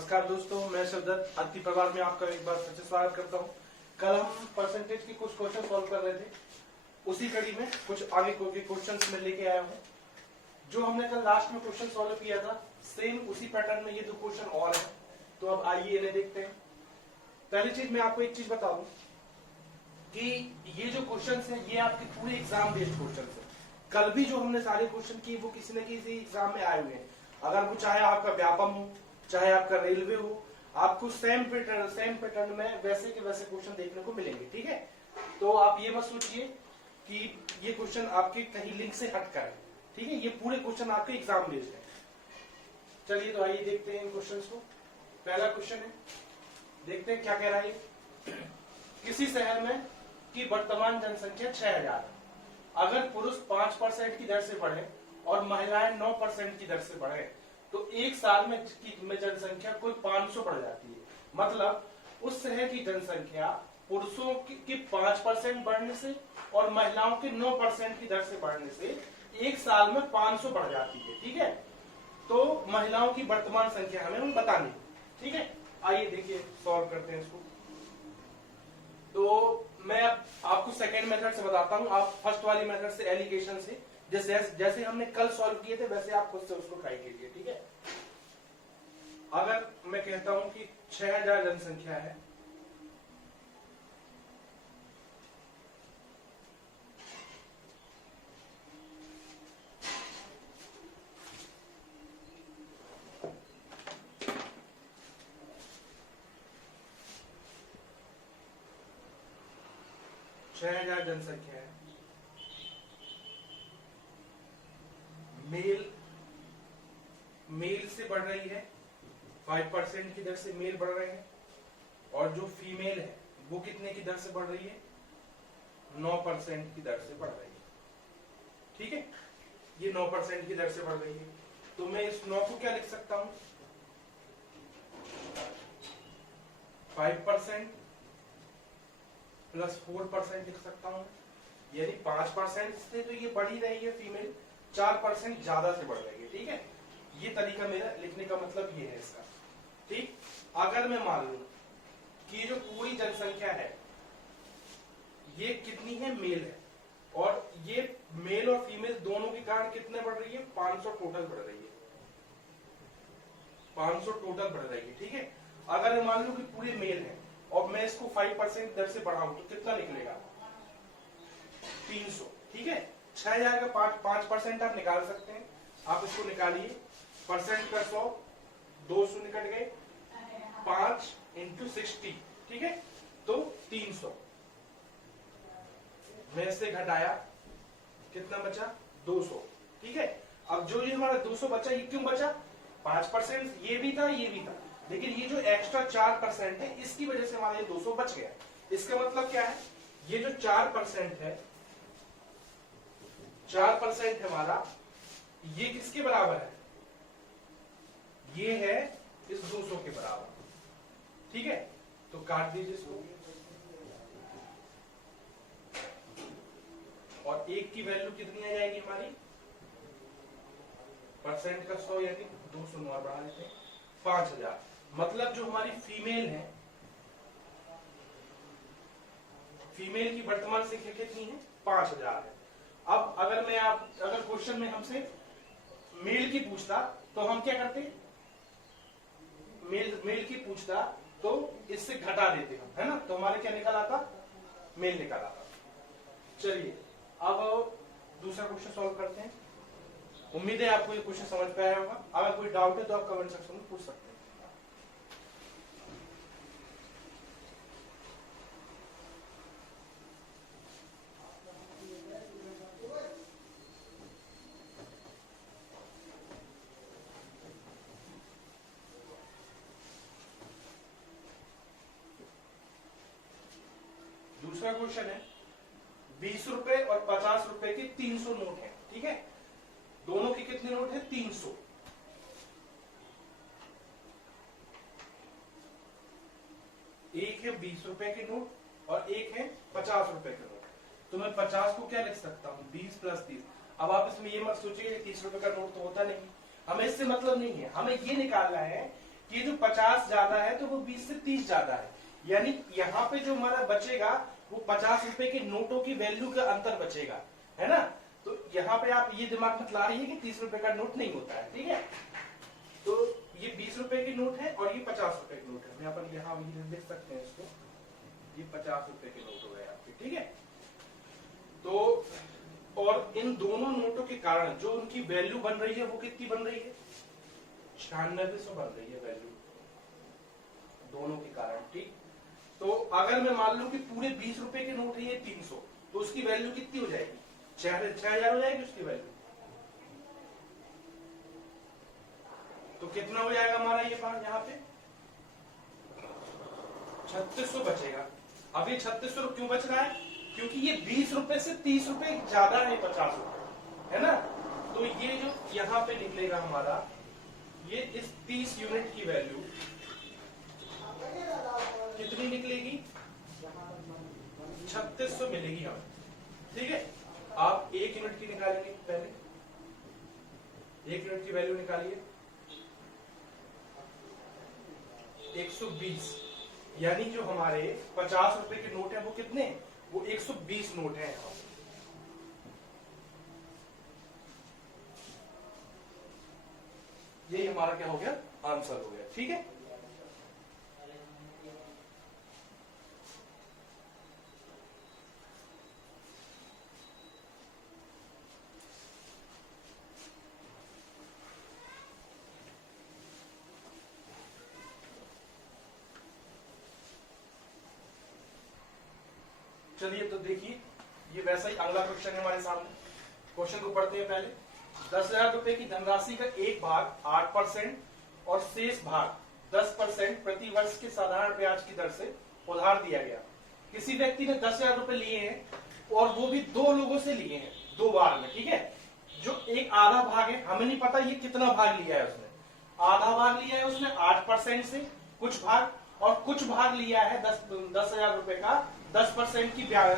नमस्कार दोस्तों, मैं शब्दत अतिथि परिवार में आपका एक बार फिर से स्वागत करता हूं। कल हम परसेंटेज की कुछ क्वेश्चन सॉल्व कर रहे थे, उसी कड़ी में कुछ आगे के क्वेश्चंस में लेके आया हूं। जो हमने कल लास्ट में क्वेश्चन सॉल्व किया था, सेम उसी पैटर्न में ये दो क्वेश्चन और है। तो अब आइए इन्हें देखते हैं। पहली चीज मैं आपको एक चीज बता दूं कि ये जो क्वेश्चन है ये आपके पूरे एग्जाम बेस्ड क्वेश्चन है। कल भी जो हमने सारे क्वेश्चन किए वो किसी न किसी एग्जाम में आए हुए हैं। अगर वो चाहे आपका व्यापम हो, चाहे आपका रेलवे हो, आपको सेम पैटर्न में वैसे के वैसे क्वेश्चन देखने को मिलेंगे। ठीक है, तो आप ये मत सोचिए कि ये क्वेश्चन आपके कहीं लिंक से हट कर है। ठीक है, ये पूरे क्वेश्चन आपके एग्जाम बेस्ड है। चलिए तो आइए देखते हैं इन क्वेश्चंस को। पहला क्वेश्चन है, देखते हैं क्या कह रहा है। किसी शहर में की वर्तमान जनसंख्या 6000 है। अगर पुरुष 5% की दर से बढ़े और महिलाएं 9% की दर से बढ़े तो एक साल में जनसंख्या कुल 500 बढ़ जाती है। मतलब उस शहर की जनसंख्या पुरुषों की 5% बढ़ने से और महिलाओं के 9% की दर से बढ़ने से एक साल में 500 बढ़ जाती है। ठीक है, तो महिलाओं की वर्तमान संख्या हमें बतानी। ठीक है, आइए देखिए सॉल्व करते हैं इसको। तो मैं आपको सेकेंड मेथड से बताता हूं, आप फर्स्ट वाली मेथड से एलिगेशन से जैसे हमने कल सॉल्व किए थे वैसे आप खुद से उसको ट्राई कीजिए। ठीक है, अगर मैं कहता हूं कि 6000 जनसंख्या है, जनसंख्या है, मेल से बढ़ रही है, 5% की दर से मेल बढ़ रहे हैं, और जो फीमेल है वो कितने की दर से बढ़ रही है, 9% की दर से बढ़ रही है। ठीक है, ये 9% की दर से बढ़ रही है। तो मैं इस 9 को क्या लिख सकता हूं, 5% प्लस 4% लिख सकता हूं। यानी 5% से तो ये बढ़ ही रही है फीमेल, 4% ज्यादा से बढ़ रही है। ठीक है, ये तरीका मेरा लिखने का मतलब ये है इसका। ठीक, अगर मैं मान लूं कि जो पूरी जनसंख्या है ये कितनी है, मेल है, और ये मेल और फीमेल दोनों के कारण कितने बढ़ रही है, 500 टोटल बढ़ रही है, 500 टोटल बढ़ रही है। ठीक है, अगर मैं मान लूं कि पूरे मेल है और मैं इसको 5% दर से बढ़ाऊं तो कितना निकलेगा, 300। ठीक है, 6000 का 5% आप निकाल सकते हैं, आप इसको निकालिए। परसेंट का 100, 200 निकट गए, 5 इंटू 60। ठीक है, तो 300 में से घटाया कितना बचा, 200। ठीक है, अब जो ये हमारा 200 बचा, ये क्यों बचा, 5% ये भी था ये भी था, लेकिन ये जो एक्स्ट्रा 4% है इसकी वजह से हमारा ये 200 बच गया। इसका मतलब क्या है, ये जो 4% है, 4% हमारा, ये किसके बराबर है, ये है इस 200 के बराबर। ठीक है, तो काट दीजिए इसको, और एक की वैल्यू कितनी आ जाएगी हमारी, परसेंट का 100 यानी 200 और बढ़ा देते हैं, 5000। मतलब जो हमारी फीमेल है, फीमेल की वर्तमान संख्या कितनी है, 5000 है। अब अगर क्वेश्चन में हमसे मेल की पूछता तो हम क्या करते, मेल की पूछता तो इससे घटा देते हम, है ना, तो हमारे क्या निकल आता, मेल निकल आता। चलिए अब दूसरा क्वेश्चन सॉल्व करते हैं। उम्मीद है आपको ये क्वेश्चन समझ में आया होगा। अगर कोई डाउट है तो आप कमेंट सेक्शन में पूछ सकते हैं। दूसरा क्वेश्चन है, 20 रुपए और 50 रुपए के 300 नोट है। ठीक है, दोनों के कितने नोट है, 300। एक है 20 रुपए के नोट और एक है 50 रुपए के नोट। तो मैं 50 को क्या लिख सकता हूँ, 20 प्लस 30। अब आप इसमें ये मत सोचिए 30 रुपए का नोट तो होता नहीं, हमें इससे मतलब नहीं है। हमें ये निकालना है कि जो 50 ज्यादा है तो वो 20 से 30 ज्यादा है, यानी यहाँ पे जो हमारा बचेगा वो 50 रुपए के नोटों की वैल्यू का अंतर बचेगा, है ना। तो यहाँ पे आप ये दिमाग मत ला रही है कि 30 रुपए का नोट नहीं होता है, ठीक है। तो ये 20 रुपए की नोट है और ये 50 रुपए की नोट है, यहाँ देख सकते हैं इसको, ये 50 रुपए के नोट हो गए आपके, ठीक है। तो और इन दोनों नोटों के कारण जो उनकी वैल्यू बन रही है वो कितनी बन रही है, 9600 बन रही है वैल्यू दोनों के कारण, ठीक। तो अगर मैं मान लूं कि पूरे 20 रुपए के नोट है ये 300, तो उसकी वैल्यू कितनी हो जाएगी, 6000 हो जाएगी उसकी वैल्यू। तो कितना हो जाएगा हमारा ये बात, यहाँ पे 3600 बचेगा। अब ये 3600 क्यों बच रहा है, क्योंकि ये 20 रुपए से 30 रुपए ज्यादा है 50 रुपए, है ना। तो ये जो यहाँ पे निकलेगा हमारा, ये इस 30 यूनिट की वैल्यू कितनी निकलेगी, 3600 मिलेगी हमें, ठीक है। आप 1 यूनिट की निकालेंगे, पहले 1 यूनिट की वैल्यू निकालिए, 120, यानी जो हमारे 50 रुपए के नोट है वो कितने, वो 120 नोट है। यही हमारा क्या हो गया, आंसर हो गया, ठीक है। चलिए तो देखिए, ये वैसा ही अगला क्वेश्चन है हमारे सामने। क्वेश्चन को पढ़ते हैं पहले। 10,000 रुपए की धनराशि का एक भाग 8% और शेष भाग 10% प्रति वर्ष के साधारण ब्याज की दर से उधार दिया गया। किसी व्यक्ति ने 10,000 रुपए लिए हैं और वो भी 2 लोगों से लिए हैं, 2 बार में, ठीक है। जो एक आधा भाग है, हमें नहीं पता ये कितना भाग लिया है उसने, आधा भाग लिया है उसने 8% से कुछ भाग, और कुछ भाग लिया है 10,000 रुपए का 10% की ब्याज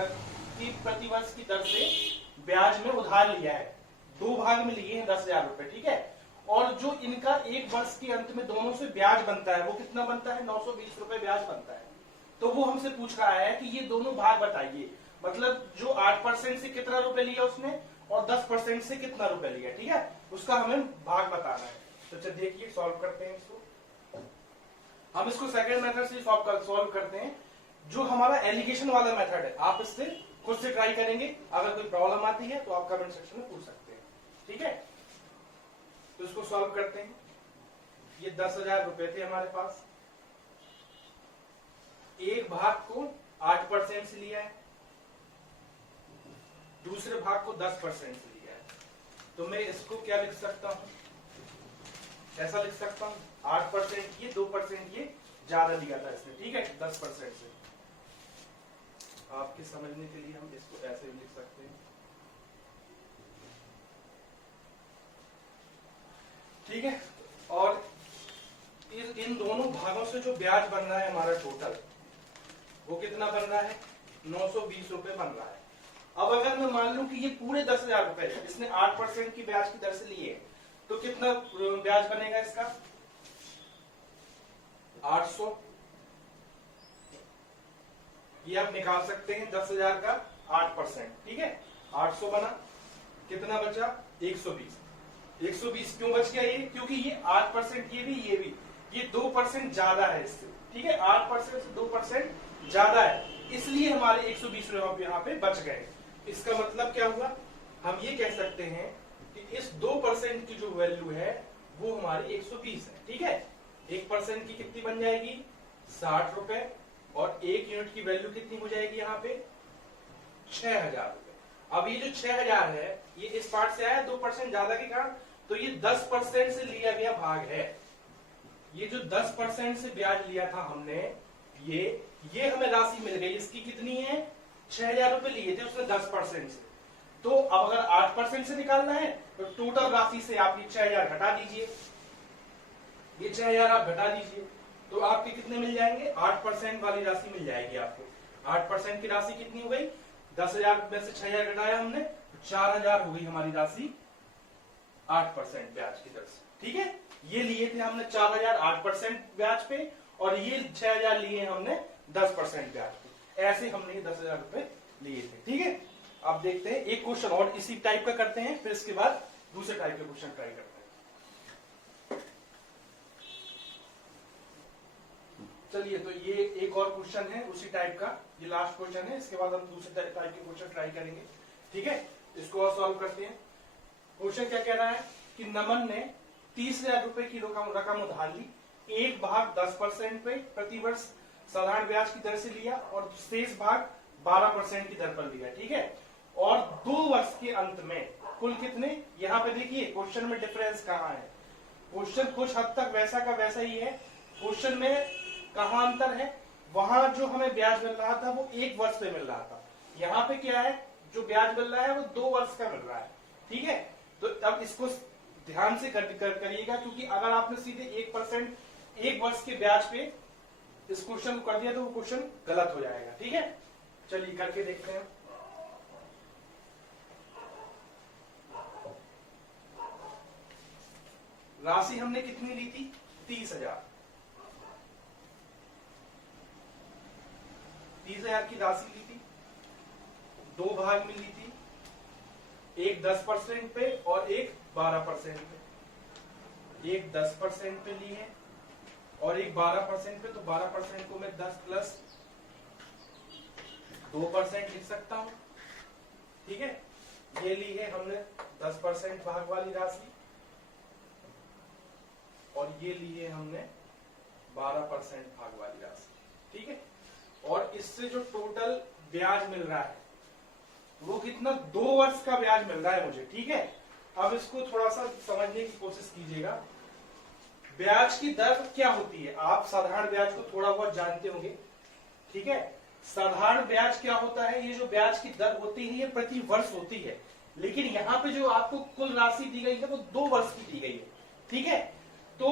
की प्रतिवर्ष की दर से ब्याज में उधार लिया है। 2 भाग में लिए हैं 10,000 रुपए, ठीक है। और जो इनका एक वर्ष के अंत में दोनों से ब्याज बनता है वो कितना बनता है, 920 रुपए ब्याज बनता है। तो वो हमसे पूछ रहा है कि ये दोनों भाग बताइए, मतलब जो 8% से कितना रुपए लिया उसने और 10% से कितना रुपए लिया, ठीक है, उसका हमें भाग बताना है। तो चलिए देखिए, सॉल्व करते हैं इसको। हम इसको सेकंड मेथड से सॉल्व करते हैं, जो हमारा एलिगेशन वाला मेथड है। आप इससे खुद से ट्राई करेंगे, अगर कोई प्रॉब्लम आती है तो आप कमेंट सेक्शन में पूछ सकते हैं, ठीक है। तो इसको सॉल्व करते हैं। ये 10,000 रुपए थे हमारे पास, एक भाग को 8% से लिया है, दूसरे भाग को 10% से लिया है। तो मैं इसको क्या लिख सकता हूं, ऐसा लिख सकता हूं, 8% ये, 2% ये ज्यादा लिया था इसने, ठीक है, 10% से। आपके समझने के लिए हम इसको ऐसे भी लिख सकते हैं, ठीक है। और इन दोनों भागों से जो ब्याज बन रहा है हमारा टोटल, वो कितना बन रहा है, 920 रुपए बन रहा है। अब अगर मैं मान लूं कि ये पूरे 10,000 रुपए इसने 8% की ब्याज की दर से लिए, तो कितना ब्याज बनेगा इसका, 800। ये आप निकाल सकते हैं, 10,000 का 8%, ठीक है, 800 बना, कितना बचा, 120। 120 क्यों बच गया ये, क्योंकि ये 8%, ये भी ये 2% ज्यादा है इससे, ठीक है, 8% से 2% ज्यादा है, इसलिए हमारे 120 रुपए यहाँ पे बच गए। इसका मतलब क्या हुआ, हम ये कह सकते हैं कि इस 2% की जो वैल्यू है वो हमारी 120 है, ठीक है। 1% की कितनी बन जाएगी, 60 रुपए, और 1 यूनिट की वैल्यू कितनी हो जाएगी यहाँ पे, 6,000 रुपए। अब ये जो 6,000 है ये इस पार्ट से आया 2% ज्यादा के कारण, तो ये 10% से लिया गया भाग है। ये जो 10% से ब्याज लिया था हमने, ये हमें राशि मिल गई, इसकी कितनी है, 6,000 रुपए लिए थे उसने 10% से। तो अब अगर 8% से निकालना है तो टोटल राशि से आप ये 6,000 घटा दीजिए, ये 6,000 आप घटा दीजिए, तो आपके कितने मिल जाएंगे, 8% वाली राशि मिल जाएगी आपको। 8% की राशि कितनी हो गई, 10,000 में से 6,000 घटाया हमने, 4,000 हो गई हमारी राशि 8% ब्याज की दर से, ठीक है, ये लिए थे हमने 4000 8% ब्याज पे, और ये 6000 लिए हमने 10% ब्याज पे। ऐसे हमने 10,000 रुपए लिए थे। ठीक है, अब देखते हैं एक क्वेश्चन और इसी टाइप का करते हैं, फिर इसके बाद दूसरे टाइप के क्वेश्चन ट्राई करते हैं। चलिए, तो ये एक और क्वेश्चन है उसी टाइप का, ये लास्ट क्वेश्चन है, इसके बाद हम दूसरे टाइप के क्वेश्चन ट्राई करेंगे। ठीक है, इसको और सॉल्व करते हैं। क्वेश्चन क्या कह रहा है कि नमन ने 30,000 रुपए की रकम उधार ली, 1/10% पे प्रतिवर्ष साधारण ब्याज की दर से लिया और शेष भाग 12% की दर पर लिया। ठीक है, और 2 वर्ष के अंत में कुल कितने, यहाँ पे देखिए क्वेश्चन में डिफरेंस कहाँ है। क्वेश्चन कुछ हद तक वैसा का वैसा ही है, क्वेश्चन में कहाँ अंतर है, वहां जो हमें ब्याज मिल रहा था वो 1 वर्ष पे मिल रहा था, यहाँ पे क्या है, जो ब्याज मिल रहा है वो 2 वर्ष का मिल रहा है। ठीक है, तो अब इसको ध्यान से करिएगा, क्योंकि अगर आपने सीधे 1% 1 वर्ष के ब्याज पे इस क्वेश्चन को कर दिया तो वो क्वेश्चन गलत हो जाएगा। ठीक है, चलिए करके देखते हैं। राशि हमने कितनी ली थी, 30,000। 30,000 की राशि ली थी, 2 भाग में ली थी, एक 10% पे और एक 12% पे। एक 10% पे ली है और एक 12% पे, तो 12% को मैं 10 प्लस 2% लिख सकता हूं। ठीक है, ये ली है हमने 10% भाग वाली राशि, और ये ली है हमने 12% भाग वाली राशि। ठीक है, और इससे जो टोटल ब्याज मिल रहा है वो कितना, 2 वर्ष का ब्याज मिल रहा है मुझे। ठीक है, अब इसको थोड़ा सा समझने की कोशिश कीजिएगा। ब्याज की दर क्या होती है, आप साधारण ब्याज को थोड़ा बहुत जानते होंगे। ठीक है, साधारण ब्याज क्या होता है, ये जो ब्याज की दर होती है ये प्रति वर्ष होती है, लेकिन यहाँ पे जो आपको कुल राशि दी गई है वो 2 वर्ष की दी गई है। ठीक है, तो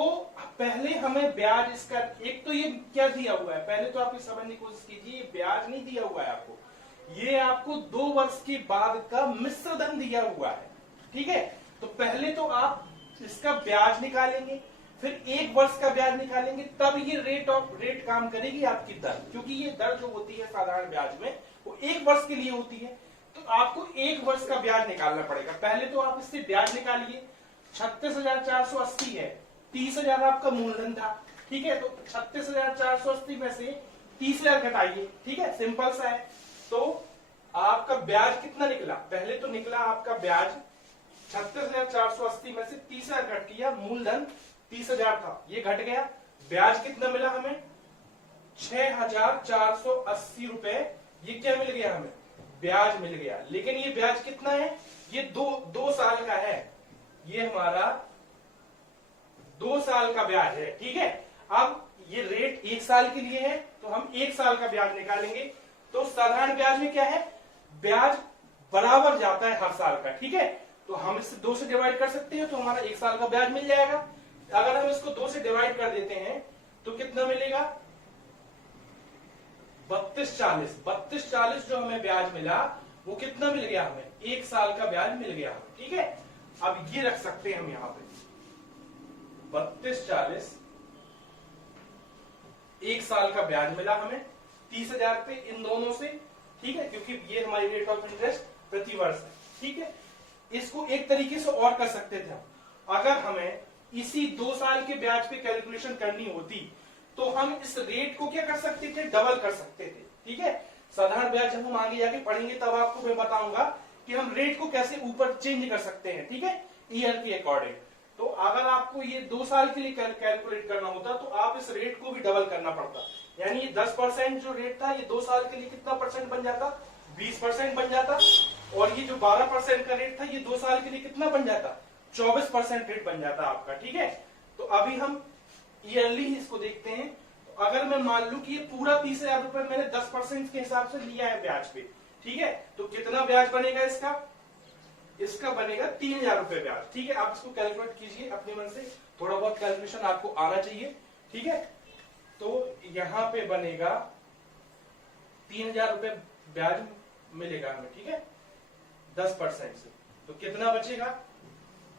पहले हमें ब्याज इसका, एक तो ये क्या दिया हुआ है, पहले तो आप ये समझने की कोशिश कीजिए, ये ब्याज नहीं दिया हुआ है आपको, ये आपको 2 वर्ष के बाद का मिश्र धन दिया हुआ है। ठीक है, तो पहले तो आप इसका ब्याज निकालेंगे, फिर 1 वर्ष का ब्याज निकालेंगे, तब ये रेट काम करेगी आपकी दर, क्योंकि ये दर जो होती है साधारण ब्याज में वो 1 वर्ष के लिए होती है। तो आपको 1 वर्ष का ब्याज निकालना पड़ेगा। पहले तो आप इससे ब्याज निकालिए, 36,480 है, 30,000 आपका मूलधन था। ठीक है, तो 36,480 में से 30,000 घटाइए। ठीक है, सिंपल सा है। तो आपका ब्याज कितना निकला, पहले तो निकला आपका ब्याज 36,480 में से 30,000 घट किया, मूलधन 30,000 था, ये घट गया, ब्याज कितना मिला हमें, 6,480 रुपए। ये क्या मिल गया हमें, ब्याज मिल गया। लेकिन ये ब्याज कितना है, ये दो साल का है, ये हमारा 2 साल का ब्याज है। ठीक है, अब ये रेट 1 साल के लिए है, तो हम 1 साल का ब्याज निकालेंगे। तो साधारण ब्याज में क्या है, ब्याज बराबर जाता है हर साल का। ठीक है, तो हम इसे 2 से डिवाइड कर सकते हैं, तो हमारा 1 साल का ब्याज मिल जाएगा। अगर हम इसको 2 से डिवाइड कर देते हैं तो कितना मिलेगा, 3240। 3240 जो हमें ब्याज मिला वो कितना मिल गया हमें, 1 साल का ब्याज मिल गया हमें। ठीक है, अब ये रख सकते हैं हम यहां पे 3240, 1 साल का ब्याज मिला हमें 30,000 पे इन दोनों से। ठीक है, क्योंकि ये हमारी रेट ऑफ इंटरेस्ट प्रति वर्ष है। ठीक है, इसको एक तरीके से और कर सकते थे हम, अगर हमें इसी 2 साल के ब्याज पे कैलकुलेशन करनी होती तो हम इस रेट को क्या कर सकते थे, डबल कर सकते थे। ठीक है, साधारण ब्याज जब हम आगे जाके पढ़ेंगे तब आपको मैं बताऊंगा कि हम रेट को कैसे ऊपर चेंज कर सकते हैं। ठीक है, ईयर के अकॉर्डिंग। तो अगर आपको ये 2 साल के लिए कैलकुलेट करना होता तो आप इस रेट को भी डबल करना पड़ता, यानी ये 10% जो रेट था ये 2 साल के लिए कितना परसेंट बन जाता, 20% बन जाता, और ये जो 12% का रेट था ये 2 साल के लिए कितना बन जाता, 24% रेट बन जाता आपका। ठीक है, तो अभी हम ईयरली इसको देखते हैं। तो अगर मैं मान लूं कि ये पूरा 30,000 रुपए मैंने 10% के हिसाब से लिया है ब्याज पे, ठीक है, तो कितना ब्याज बनेगा इसका बनेगा 3,000 रुपए ब्याज। ठीक है, आप इसको कैलकुलेट कीजिए अपने मन से, थोड़ा बहुत कैलकुलेशन आपको आना चाहिए। ठीक है, तो यहां पे बनेगा 3,000 रुपए ब्याज मिलेगा हमें। ठीक है, 10% से, तो कितना बचेगा,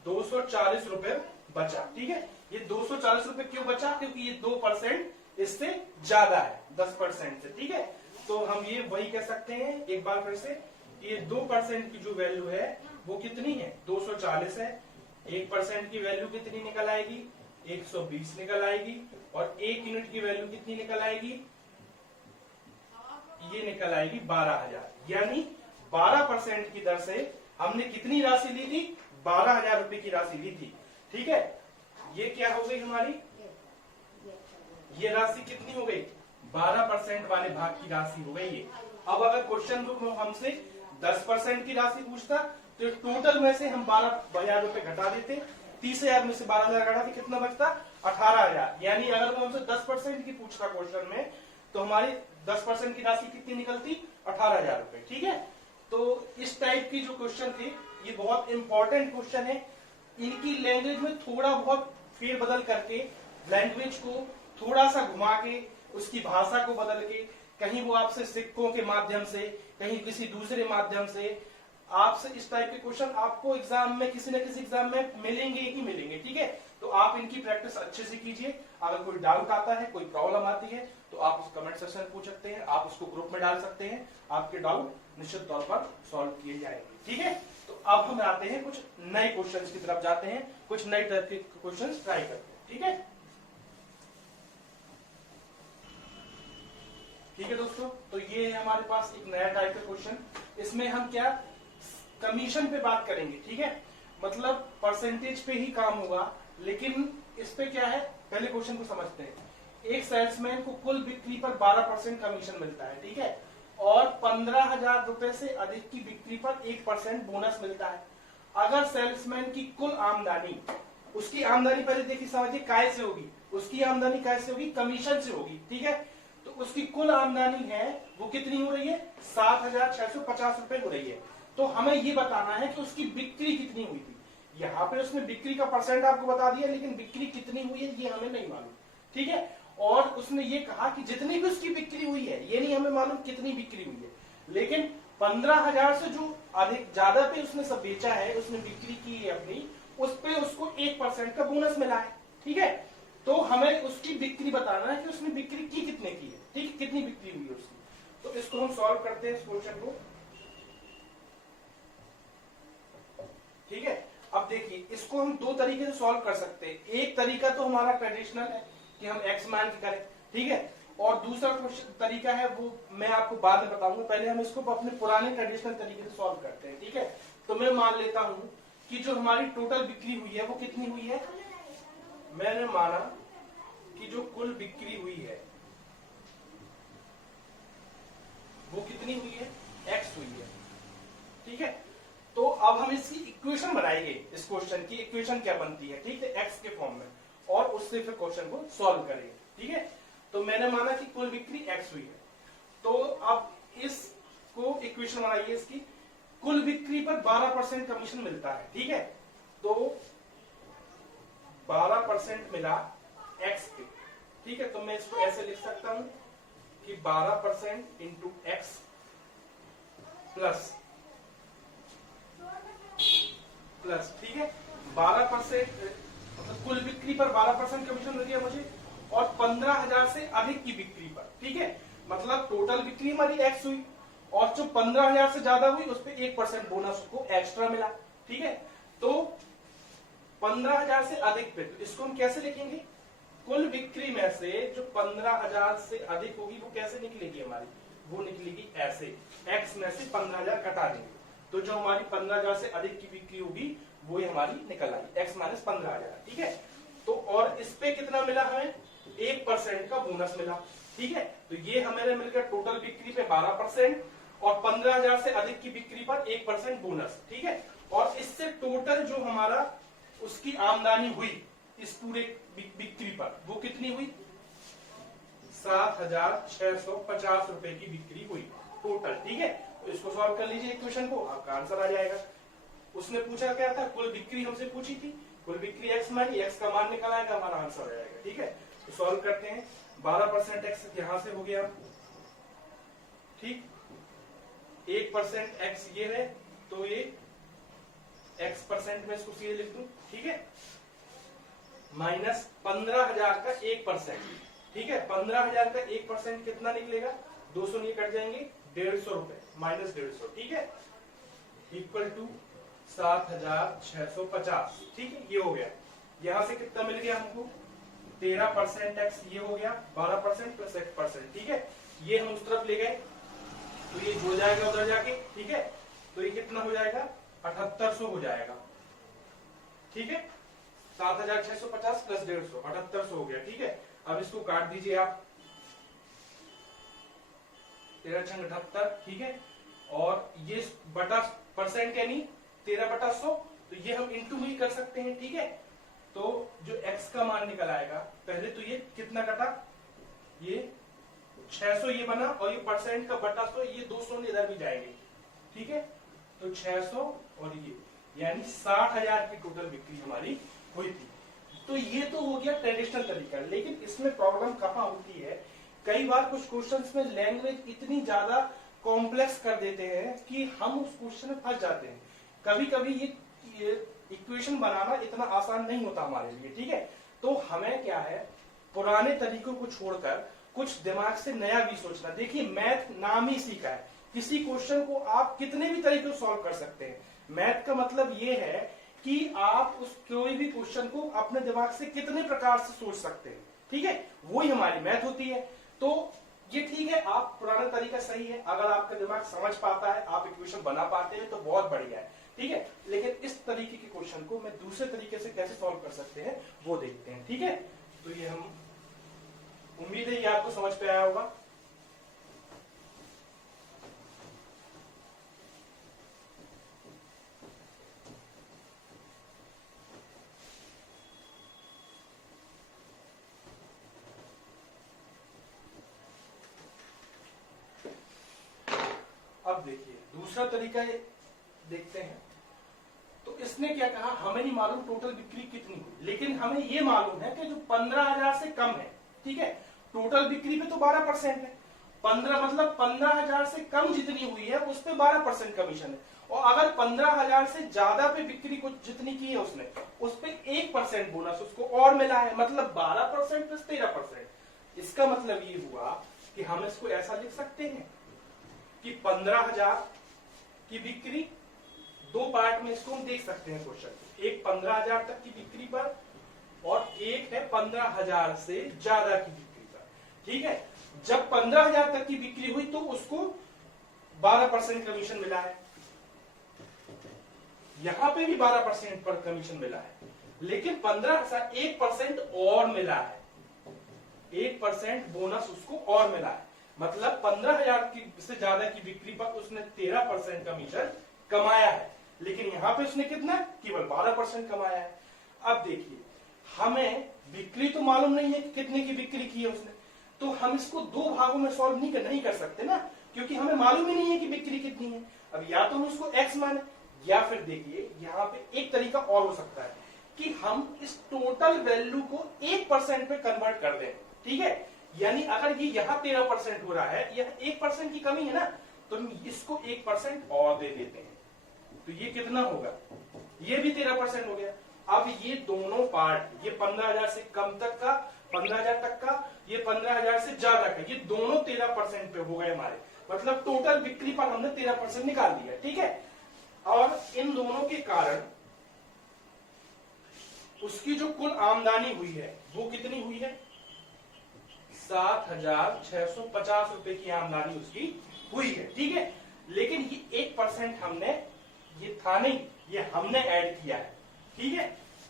240 रुपए बचा। ठीक है, ये 240 रुपए क्यों बचा? क्योंकि ये 2% इससे ज्यादा है 10% से। ठीक है, तो हम ये वही कह सकते हैं एक बार फिर से, ये 2% की जो वैल्यू है वो कितनी है? 240 है। 1% की वैल्यू कितनी निकल आएगी? 120 निकल आएगी। और 1 यूनिट की वैल्यू कितनी निकल आएगी? ये निकल आएगी 12,000। यानी 12% की दर से हमने कितनी राशि ली थी? 12,000 रुपए की राशि ली थी। ठीक है, ये क्या हो गई हमारी? ये राशि कितनी हो गई? 12% वाले भाग की राशि हो गई ये। अब अगर क्वेश्चन बुक में हमसे 10% की राशि पूछता तो टोटल में से हम 12,000 रुपए घटा देते। 30,000 में से 12,000 घटा के कितना बचता? 18,000। यानी अगर वो हमसे 10% की पूछता क्वेश्चन में तो हमारी 10% की राशि कितनी निकलती? 18,000 रुपए। ठीक है, तो इस टाइप की जो क्वेश्चन थे ये बहुत इंपॉर्टेंट क्वेश्चन है। इनकी लैंग्वेज में थोड़ा बहुत फेरबदल करके, लैंग्वेज को थोड़ा सा घुमा के, उसकी भाषा को बदल के, कहीं वो आपसे सिक्कों के माध्यम से, कहीं किसी दूसरे माध्यम से आपसे इस टाइप के क्वेश्चन आपको एग्जाम में किसी न किसी एग्जाम में मिलेंगे ही मिलेंगे। ठीक है, तो आप इनकी प्रैक्टिस अच्छे से कीजिए। अगर कोई डाउट आता है, कोई प्रॉब्लम आती है तो आप उस कमेंट सेक्शन में पूछ सकते हैं, आप उसको ग्रुप में डाल सकते हैं। आपके डाउट निश्चित तौर पर सॉल्व किए जाएंगे। ठीक है, तो अब हम आते हैं कुछ नए क्वेश्चंस की तरफ जाते हैं, कुछ नए टाइप के क्वेश्चंस ट्राई करते हैं। ठीक है, ठीक है दोस्तों, तो ये है हमारे पास एक नया टाइप का क्वेश्चन। इसमें हम क्या कमीशन पे बात करेंगे। ठीक है, मतलब परसेंटेज पे ही काम होगा, लेकिन इस पे क्या है, पहले क्वेश्चन को समझते हैं। एक सेल्समैन को कुल बिक्री पर 12% कमीशन मिलता है। ठीक है, और 15,000 रुपए से अधिक की बिक्री पर 1% बोनस मिलता है। अगर सेल्समैन की कुल आमदनी, उसकी आमदनी पहले देखिए समझिए काय से होगी, उसकी आमदनी काय से होगी? कमीशन से होगी। ठीक है, तो उसकी कुल आमदनी है वो कितनी हो रही है? 7,650 रुपए हो रही है। तो हमें ये बताना है कि उसकी बिक्री कितनी हुई थी। यहाँ पे उसने बिक्री का परसेंट आपको बता दिया, लेकिन बिक्री कितनी हुई है ये हमें नहीं मालूम। ठीक है, और उसने ये कहा कि जितनी भी उसकी बिक्री हुई है, ये नहीं हमें मालूम कितनी बिक्री हुई है, लेकिन 15,000 से जो अधिक ज्यादा पे उसने सब बेचा है, उसने बिक्री की है अपनी, उस पे उसको 1% का बोनस मिला है। ठीक है, तो हमें उसकी बिक्री बताना है कि उसने बिक्री की कितने की है। ठीक है, कितनी बिक्री हुई है उसकी। तो इसको हम सॉल्व करते हैं इस क्वेश्चन को। ठीक है, अब देखिए इसको हम दो तरीके से सॉल्व कर सकते हैं। एक तरीका तो हमारा ट्रेडिशनल है कि हम एक्स मान के करें। ठीक है, और दूसरा तरीका है वो मैं आपको बाद में बताऊंगा, पहले हम इसको अपने पुराने ट्रेडिशनल तरीके से सॉल्व करते हैं। ठीक है, तो मैं मान लेता हूं कि जो हमारी टोटल बिक्री हुई है वो कितनी हुई है। मैंने माना कि जो कुल बिक्री हुई है वो कितनी हुई है? एक्स हुई है। ठीक है, तो अब हम इसकी इक्वेशन बनाएंगे। इस क्वेश्चन की इक्वेशन क्या बनती है? ठीक है, एक्स के फॉर्म में, और उससे फिर क्वेश्चन को सॉल्व करेंगे। ठीक है, तो मैंने माना कि कुल बिक्री एक्स हुई है, तो अब इसको इक्वेशन बनाइए इसकी। कुल बिक्री पर 12% कमीशन मिलता है। ठीक है, तो 12% मिला एक्स पे। ठीक है, तो मैं इसको ऐसे लिख सकता हूं कि 12% इंटू एक्स प्लस, ठीक है, 12% मतलब कुल बिक्री पर 12% कमीशन मिल गया मुझे, और 15,000 से अधिक की बिक्री पर। ठीक है, मतलब टोटल बिक्री हमारी एक्स हुई, और जो 15,000 से ज्यादा हुई उस पर 1% बोनस को एक्स्ट्रा मिला। ठीक है, तो 15,000 से अधिक पे, तो इसको हम कैसे लिखेंगे? कुल बिक्री में से जो 15,000 से अधिक होगी वो कैसे निकलेगी हमारी? वो निकलेगी ऐसे, एक्स में से 15,000 कटा देंगे, तो जो हमारी 15,000 से अधिक की बिक्री होगी वो ही हमारी निकल आई, एक्स माइनस 15,000। ठीक है, तो और इस पे कितना मिला हमें? 1% का बोनस मिला। ठीक है, तो ये हमें मिलकर टोटल बिक्री पे 12% और 15,000 से अधिक की बिक्री पर 1% बोनस। ठीक है, और इससे टोटल जो हमारा उसकी आमदनी हुई इस पूरे बिक्री पर वो कितनी हुई? 7,650 रुपए की बिक्री हुई टोटल। ठीक है, तो इसको सॉल्व कर लीजिए इक्वेशन को, आपका आंसर आ जाएगा। उसने पूछा क्या था? कुल बिक्री हमसे पूछी थी, कुल बिक्री एक्स मानी, एक्स का मान निकल आएगा, हमारा आंसर आ जाएगा। ठीक है, तो सॉल्व करते हैं। 12% एक्स यहां से हो गया, ठीक, 1% एक्स ये है, तो ये x% में इसको सीधे लिख दूं। ठीक है, माइनस 15,000 का 1%, ठीक है। 15,000 का 1% कितना निकलेगा, 200 नहीं कट जाएंगे, 150 रुपए, माइनस 150, ठीक है, इक्वल टू 7,650, ठीक है। ये हो गया, यहां से कितना मिल गया हमको, 13% टैक्स, ये हो गया 12% प्लस 1%, ठीक है। ये हम उस तरफ ले गए तो ये हो जाएगा उधर जाके, ठीक है। तो ये कितना हो जाएगा, 7800 हो जाएगा, ठीक है। 7,650 प्लस 150, 7800 हो गया, ठीक है। अब इसको काट दीजिए आप, 13×78, ठीक है। और ये बटा परसेंट यानी 13/100, तो ये हम इंटू ही कर सकते हैं, ठीक है। तो जो x का मान निकल आएगा, पहले तो ये कितना कटा, ये 600 ये बना, और ये परसेंट का बटा 100, ये 200 इधर भी जाएंगे, ठीक है। तो 600 और ये यानी 60,000 की टोटल बिक्री हमारी हुई थी। तो ये तो हो गया ट्रेडिशनल तरीका, लेकिन इसमें प्रॉब्लम कहां होती है, कई बार कुछ क्वेश्चंस में लैंग्वेज इतनी ज्यादा कॉम्प्लेक्स कर देते हैं कि हम उस क्वेश्चन में फंस जाते हैं। कभी कभी ये इक्वेशन बनाना इतना आसान नहीं होता हमारे लिए, ठीक है। तो हमें क्या है, पुराने तरीकों को छोड़कर कुछ दिमाग से नया भी सोचना। देखिए मैथ नाम ही सीखा है, किसी क्वेश्चन को आप कितने भी तरीके से सॉल्व कर सकते हैं। मैथ का मतलब ये है कि आप उस कोई भी क्वेश्चन को अपने दिमाग से कितने प्रकार से सोच सकते हैं, ठीक है, वही हमारी मैथ होती है। तो ये ठीक है, आप पुराना तरीका सही है, अगर आपका दिमाग समझ पाता है, आप इक्वेशन बना पाते हैं तो बहुत बढ़िया है, ठीक है। लेकिन इस तरीके के क्वेश्चन को मैं दूसरे तरीके से कैसे सॉल्व कर सकते हैं वो देखते हैं, ठीक है। तो ये हम, उम्मीद है ये आपको समझ पे आया होगा। अब देखिए दूसरा तरीका ये देखते हैं। तो इसने क्या कहा, हमें नहीं मालूम टोटल बिक्री कितनी हुई, लेकिन हमें ये मालूम है कि जो 15,000 से कम है, ठीक है, टोटल बिक्री पे तो 12% है। 15 मतलब 15,000 से कम जितनी हुई है उस पे 12% कमीशन है, और अगर 15,000 से ज्यादा पे बिक्री को जितनी की है उसने, उस पे 1% बोनस उसको और मिला है, मतलब 12% प्लस 13%। इसका मतलब ये हुआ कि हम इसको ऐसा लिख सकते हैं कि 15,000 की बिक्री, दो पार्ट में इसको हम देख सकते हैं क्वेश्चन, एक 15,000 तक की बिक्री पर और एक है 15,000 से ज्यादा की बिक्री पर, ठीक है। जब 15,000 तक की बिक्री हुई तो उसको 12% कमीशन मिला है, यहां पे भी 12% पर कमीशन मिला है, लेकिन 15,000 1% और मिला है, 1% बोनस उसको और मिला है, मतलब 15,000 की से ज्यादा की बिक्री पर उसने 13% कमीशन कमाया है, लेकिन यहां पे उसने कितना, केवल 12% कमाया है। अब देखिए हमें बिक्री तो मालूम नहीं है कि कितने की बिक्री की है उसने, तो हम इसको दो भागों में सॉल्व नहीं कर सकते ना, क्योंकि हमें मालूम ही नहीं है कि बिक्री कितनी है। अब या तो हम उसको x माने, या फिर देखिए यहाँ पे एक तरीका और हो सकता है कि हम इस टोटल वैल्यू को 1% पे कन्वर्ट कर दें, ठीक है। यानी अगर ये यहाँ 13% हो रहा है, यह 1% की कमी है ना, तो हम इसको 1% और दे देते हैं, तो ये कितना होगा, ये भी 13% हो गया। अब ये दोनों पार्ट, ये 15,000 से कम तक का, 15,000 तक का, ये 15,000 से ज्यादा का, ये दोनों 13% पे हो गए हमारे, मतलब टोटल बिक्री पर हमने 13% निकाल दिया, ठीक है। और इन दोनों के कारण उसकी जो कुल आमदनी हुई है वो कितनी हुई है, 7,650 रुपए की आमदनी उसकी हुई है, ठीक है। लेकिन ये 1% हमने, ये था नहीं, ये हमने ऐड किया है, ठीक है।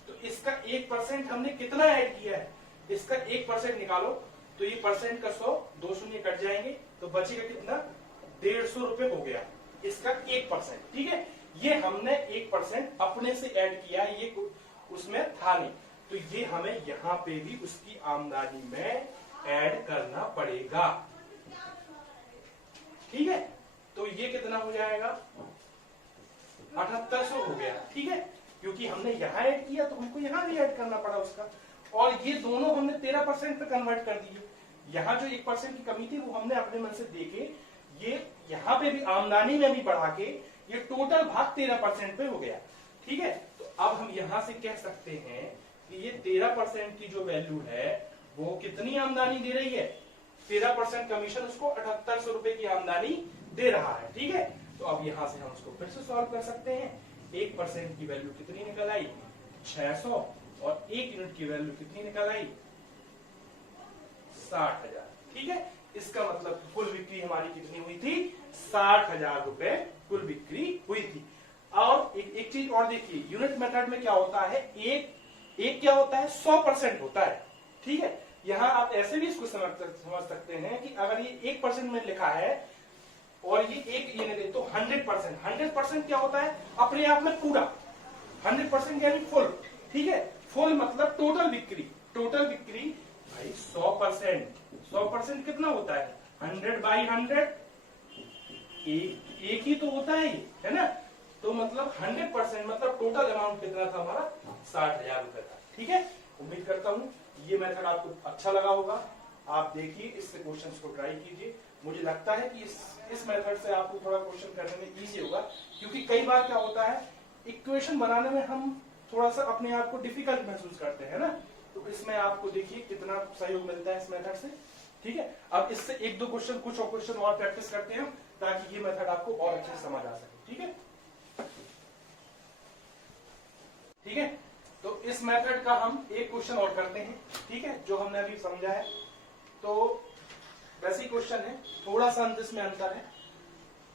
तो इसका 1% हमने कितना ऐड किया है, इसका 1% निकालो, तो ये परसेंट का 100, 2 शून्य कट जाएंगे, तो बचेगा कितना, 150 रुपए हो गया इसका 1%, ठीक है। ये हमने 1% अपने से ऐड किया, ये उसमें था नहीं, तो ये हमें यहां पे भी उसकी आमदनी में ऐड करना पड़ेगा, ठीक है। तो ये कितना हो जाएगा, 7,800 हो गया, ठीक है, क्योंकि हमने यहां ऐड किया तो हमको यहां भी ऐड करना पड़ा उसका, और ये दोनों हमने 13% पे कन्वर्ट कर दिए। यहां जो 1% की कमी थी वो हमने अपने मन से देके ये यहां पे भी आमदनी में भी बढ़ा के ये टोटल भाग 13% पे हो गया, ठीक है। तो अब हम यहां से कह सकते हैं कि ये 13% की जो वैल्यू है वो कितनी आमदनी दे रही है, 13% कमीशन उसको 7800 रुपए की आमदनी दे रहा है। ठीक है, तो अब यहां से हम उसको फिर से सॉल्व कर सकते हैं। 1% की वैल्यू कितनी निकल आई, 600, और 1 यूनिट की वैल्यू कितनी निकल आई, 60,000। ठीक है, इसका मतलब कुल बिक्री हमारी कितनी हुई थी, 60,000 रुपए कुल बिक्री हुई थी। और एक चीज और देखिए, यूनिट मेथड में क्या होता है, एक क्या होता है, 100% होता है। ठीक है, यहां आप ऐसे भी इसको समझ सकते हैं कि अगर ये 1% में लिखा है और ये एक यूनिट, तो 100%, 100% क्या होता है, अपने आप में पूरा 100% यानी फुल। ठीक है, फुल मतलब टोटल बिक्री, टोटल बिक्री भाई 100%, 100% कितना होता है, 100/100, एक ही तो होता है ना। तो मतलब 100% मतलब टोटल अमाउंट कितना था हमारा, 60,000 रुपए था। ठीक है, उम्मीद करता हूं ये मेथड आपको अच्छा लगा होगा। आप देखिए, इससे क्वेश्चंस को ट्राई कीजिए। मुझे लगता है कि इस मेथड से आपको थोड़ा क्वेश्चन करने में इजी होगा, क्योंकि कई बार क्या होता है, इक्वेशन बनाने में हम थोड़ा सा अपने आप को डिफिकल्ट महसूस करते हैं ना, तो इसमें आपको देखिए कितना सहयोग मिलता है इस मेथड से। ठीक है, अब इससे एक दो क्वेश्चन, कुछ और क्वेश्चन और प्रैक्टिस करते हैं ताकि ये मेथड आपको और अच्छे से समझ आ सके। ठीक है, ठीक है, तो इस मेथड का हम एक क्वेश्चन और करते हैं। ठीक है, जो हमने अभी समझा है, तो वैसे क्वेश्चन है, थोड़ा सा इसमें अंतर है।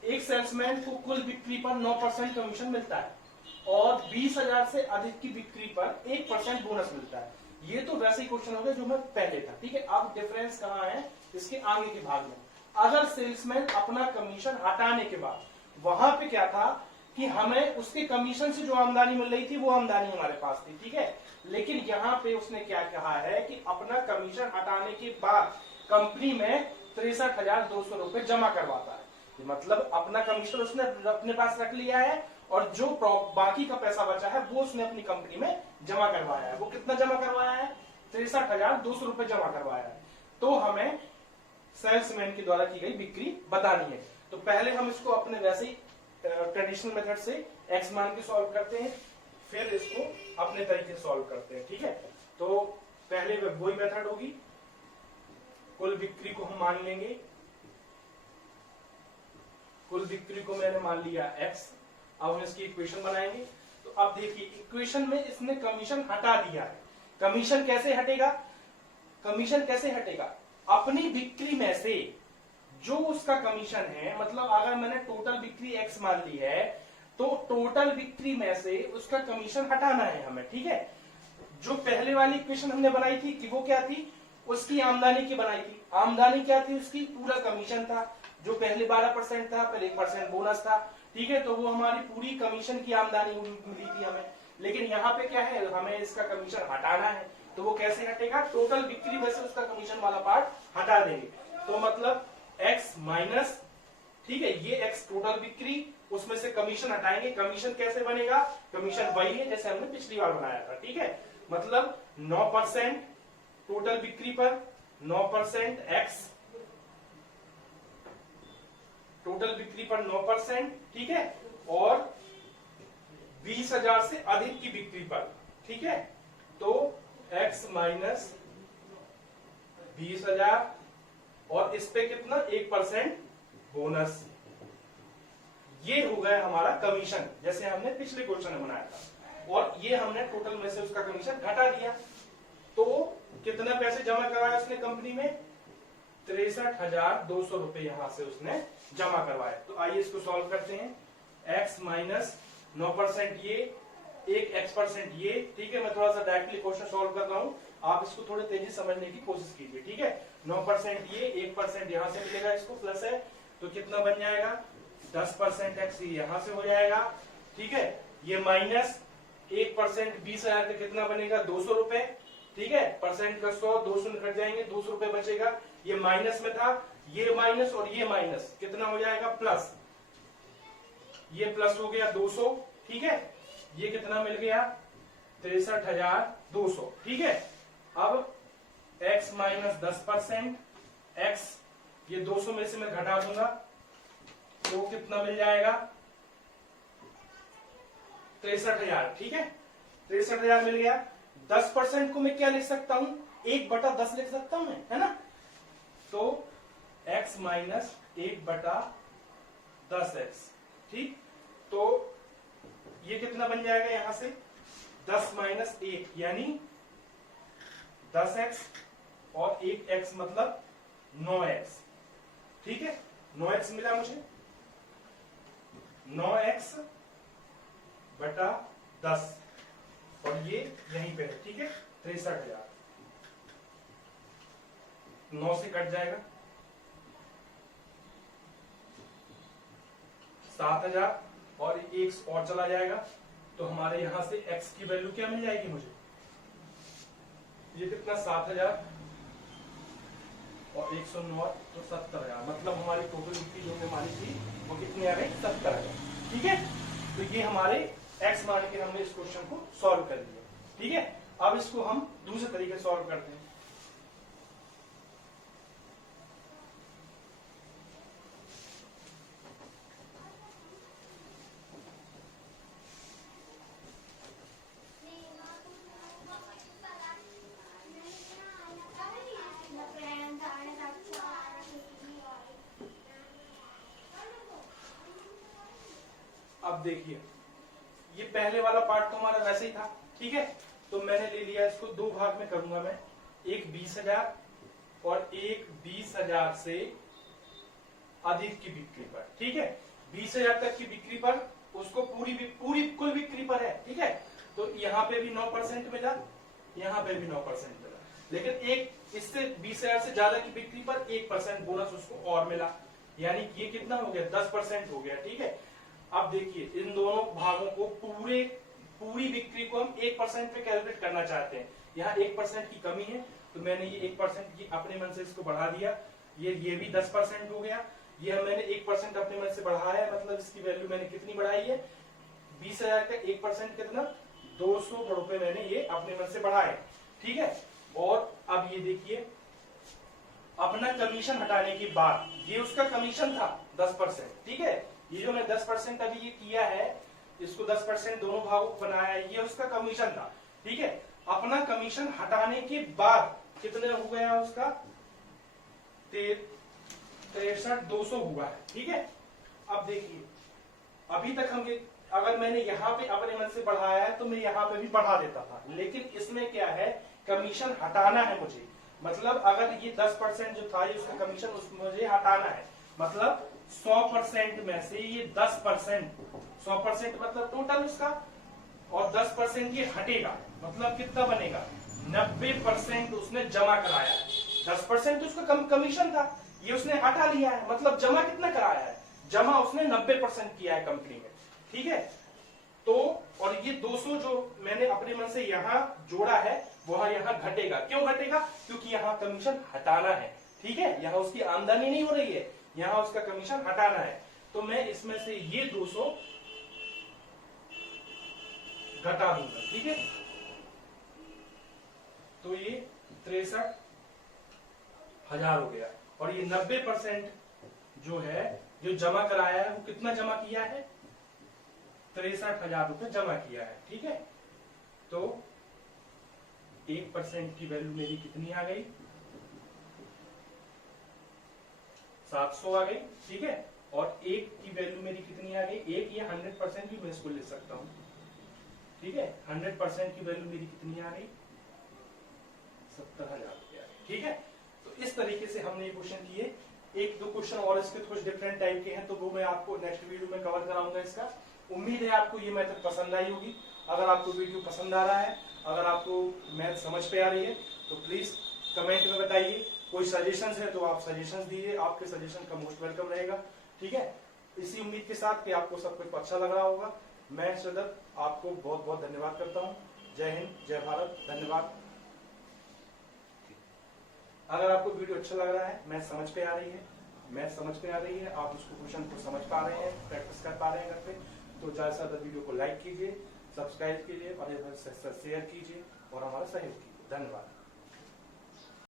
एक सेल्समैन को कुल बिक्री पर 9% कमीशन मिलता है और 20,000 से अधिक की बिक्री पर 1% बोनस मिलता है। ये तो वैसे ही क्वेश्चन हो गया जो मैं पहले था। ठीक है, अब डिफरेंस कहाँ है, इसके आगे के भाग में। अगर सेल्समैन अपना कमीशन हटाने के बाद, वहां पे क्या था कि हमें उसके कमीशन से जो आमदनी मिल रही थी वो आमदनी हमारे पास थी। ठीक है, लेकिन यहाँ पे उसने क्या कहा है कि अपना कमीशन हटाने के बाद कंपनी में 63,200 रुपए जमा करवाता है। मतलब अपना कमीशन उसने अपने पास रख लिया है और जो बाकी का पैसा बचा है वो उसने अपनी कंपनी में जमा करवाया है। वो कितना जमा करवाया है, 63,200 रुपए जमा करवाया है। तो हमें सेल्समैन के द्वारा की गई बिक्री बतानी है। तो पहले हम इसको अपने वैसे ही ट्रेडिशनल मेथड से एक्स मान के सॉल्व करते हैं, फिर इसको अपने तरीके से सॉल्व करते हैं। ठीक है, तो पहले वही मेथड होगी, कुल बिक्री को हम मान लेंगे, कुल बिक्री को मैंने मान लिया x। अब हम इसकी इक्वेशन बनाएंगे। तो अब देखिए, इक्वेशन में इसने कमीशन हटा दिया है। कमीशन कैसे हटेगा, कमीशन कैसे हटेगा, अपनी बिक्री में से जो उसका कमीशन है, मतलब अगर मैंने टोटल बिक्री x मान ली है तो टोटल बिक्री में से उसका कमीशन हटाना है हमें। ठीक है, जो पहले वाली इक्वेशन हमने बनाई थी कि वो क्या थी, उसकी आमदनी की बनाई थी। आमदनी क्या थी उसकी, पूरा कमीशन था, जो पहले 12% था, फिर 1% बोनस था। ठीक है, तो वो हमारी पूरी कमीशन की आमदनी मिली थी हमें। लेकिन यहाँ पे क्या है, हमें इसका कमीशन हटाना है। तो वो कैसे हटेगा, टोटल बिक्री में से उसका कमीशन वाला पार्ट हटा देंगे। तो मतलब x माइनस, ठीक है, ये x टोटल बिक्री, उसमें से कमीशन हटाएंगे। कमीशन कैसे बनेगा, कमीशन वही है जैसे हमने पिछली बार बनाया था। ठीक है, मतलब 9% टोटल बिक्री पर 9% x, टोटल बिक्री पर 9%। ठीक है, और 20,000 से अधिक की बिक्री पर। ठीक है, तो x माइनस 20,000 और इस पे कितना, 1% बोनस। ये हो गया हमारा कमीशन जैसे हमने पिछले क्वेश्चन में बनाया था, और ये हमने टोटल में से उसका कमीशन घटा दिया। तो कितना पैसे जमा करवाया उसने कंपनी में, 63,200 रुपए यहां से उसने जमा करवाया। तो आइए इसको सॉल्व करते हैं। x माइनस 9% ये, 1x% ये। ठीक है, मैं थोड़ा सा डायरेक्टली क्वेश्चन सॉल्व कर रहा हूं, आप इसको थोड़े तेजी समझने की कोशिश कीजिए। ठीक है, 9% ये, 1% यहां से मिलेगा, इसको प्लस है तो कितना बन जाएगा, 10% x यहां से हो जाएगा। ठीक है, ये माइनस 1% 20,000 का कितना बनेगा, 200 रुपए। ठीक है, परसेंट का 100, 200 निकट जाएंगे, 200 रुपए बचेगा। ये माइनस में था, ये माइनस और ये माइनस कितना हो जाएगा, प्लस। ये प्लस हो गया 200। ठीक है, ये कितना मिल गया, 63,200। ठीक है, अब x माइनस 10%, x ये 200 में से मैं घटा दूंगा तो कितना मिल जाएगा, 63,000। ठीक है, 63,000 मिल गया। 10% को मैं क्या लिख सकता हूं, 1/10 लिख सकता हूं मैं, है ना। तो x माइनस 1/10x, ठीक। तो ये कितना बन जाएगा यहां से, 10 माइनस 1 यानी 10x और 1x मतलब 9x, ठीक है। 9x मिला मुझे, 9x बटा 10 और ये यहीं पे है, ठीक है। 63,000 9 से कट जाएगा, 7,000 और 1 और चला जाएगा, तो हमारे यहां से x की वैल्यू क्या मिल जाएगी मुझे, ये कितना 7,000 और 109 तो 70,000, मतलब हमारी टोटल बिक्री जो हमारी थी वो कितनी आ गई, 70,000, ठीक है। तो ये हमारे x मान के हमने इस क्वेश्चन को सॉल्व कर लिया, ठीक है। अब इसको हम दूसरे तरीके से सॉल्व करते हैं। अब देखिए, ये पहले वाला पार्ट तो हमारा वैसे ही था, ठीक है। तो मैंने ले लिया, इसको दो भाग में करूंगा मैं, एक 20,000 और एक 20,000 से अधिक की बिक्री पर, ठीक है। 20,000 तक की बिक्री पर उसको पूरी कुल बिक्री पर है, ठीक है। तो यहाँ पे भी 9% मिला, यहाँ पे भी 9% मिला, लेकिन एक इससे 20,000 से ज्यादा की बिक्री पर 1% बोनस उसको और मिला, यानी ये कितना हो गया, 10% हो गया, ठीक है। अब देखिए, इन दोनों भागों को पूरी बिक्री को हम 1% पे कैलकुलेट करना चाहते हैं। यहाँ 1% की कमी है, तो मैंने ये 1% की अपने मन से इसको बढ़ा दिया, ये भी 10% हो गया। ये मैंने 1% अपने मन से बढ़ाया, मतलब इसकी वैल्यू मैंने कितनी बढ़ाई है, 20,000 का 1% कितना, 200 रुपए मैंने ये अपने मन से बढ़ाए, ठीक है। और अब ये देखिए, अपना कमीशन हटाने के बाद, ये उसका कमीशन था 10%, ठीक है। ये जो मैं 10% अभी ये किया है, इसको 10% दोनों भागों को बनाया है, ये उसका कमीशन था, ठीक है। अपना कमीशन हटाने के बाद कितने हो गया उसका, 63,200 हुआ है, ठीक है। अब देखिए, अभी तक हम अगर मैंने यहाँ पे अपने मन से बढ़ाया है तो मैं यहाँ पे भी बढ़ा देता था, लेकिन इसमें क्या है, कमीशन हटाना है मुझे, मतलब अगर ये 10% जो था ये उसका कमीशन, उसको मुझे हटाना है, मतलब 100% में से ये 10%, 100% मतलब टोटल उसका, और 10% ये हटेगा, मतलब कितना बनेगा, 90% उसने जमा कराया है। 10% उसका कमीशन था, ये उसने हटा लिया है, मतलब जमा कितना कराया है, जमा उसने 90% किया है कंपनी में, ठीक है। तो और ये 200 जो मैंने अपने मन से यहाँ जोड़ा है, वह यहाँ घटेगा, क्यों घटेगा, क्योंकि यहाँ कमीशन हटाना है, ठीक है। यहाँ उसकी आमदनी नहीं हो रही है, यहाँ उसका कमीशन हटाना है, तो मैं इसमें से ये 200 घटा दूंगा, ठीक है। तो ये 63,000 हो गया, और ये 90% जो है, जो जमा कराया है, वो कितना जमा किया है, 63,000 रुपए जमा किया है, ठीक है। तो 1% की वैल्यू मेरी कितनी आ गई, 700 आ गई, ठीक है। और एक की वैल्यू मेरी कितनी आ गई, एक या 100% भी मैं इसको लिख सकता हूं, ठीक है। 100% की वैल्यू मेरी कितनी आ गई, 70,000 रुपया, ठीक है। तो इस तरीके से हमने ये क्वेश्चन किए। एक दो क्वेश्चन और इसके कुछ डिफरेंट टाइप के हैं, तो वो मैं आपको नेक्स्ट वीडियो में कवर कराऊंगा इसका। उम्मीद है आपको ये मेथड पसंद आई होगी। अगर आपको वीडियो पसंद आ रहा है, अगर आपको मैथ समझ पे आ रही है, तो प्लीज कमेंट में बताइए। कोई सजेशंस है तो आप सजेशंस दीजिए, आपके सजेशन का मोस्ट वेलकम रहेगा, ठीक है। इसी उम्मीद के साथ कि आपको सब कुछ अच्छा लग रहा होगा, मैं सदर आपको बहुत बहुत धन्यवाद करता हूँ। जय हिंद, जय भारत, धन्यवाद। अगर आपको वीडियो अच्छा लग रहा है, मैथ समझ पे आ रही है, आप उसको क्वेश्चन को समझ पा रहे हैं, प्रैक्टिस कर पा रहे हैं घर पे, तो ज्यादा से ज्यादा वीडियो को लाइक कीजिए, सब्सक्राइब कीजिए और शेयर कीजिए और हमारा सहयोग कीजिए। धन्यवाद।